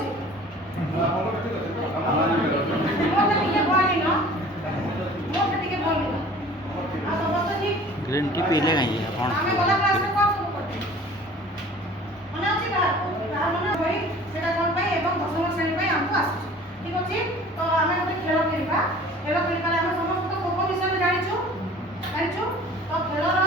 କହୁଛି ମୋତେ ଟିକେ ବଳିନ ମୋତେ ଟିକେ ବଳିନ ଆଉ ସମସ୍ତ ଠିକ ଗ୍ରୀନ୍ ଟି ପିଇଲେ କାହିଁକି ଆପଣ ଆମେ ଗଲା କ୍ଲାସରେ କ'ଣ ସବୁ କରିଥିଲେ ମନେ ଅଛି କାହାକୁ କାହାର ମନେ ବହି ସେଟା କ'ଣ ପାଇଁ ଏବଂ ଦଶମ ଶ୍ରେଣୀ ପାଇଁ ଆମକୁ ଆସୁଛି ଠିକ ଅଛି ତ ଆମେ ଗୋଟେ ଖେଳ ଖେଳିବା ଆମେ ସମସ୍ତ ଖୋ ଖୋ ବିଷୟରେ ଜାଣିଛୁ ତ ଖେଳର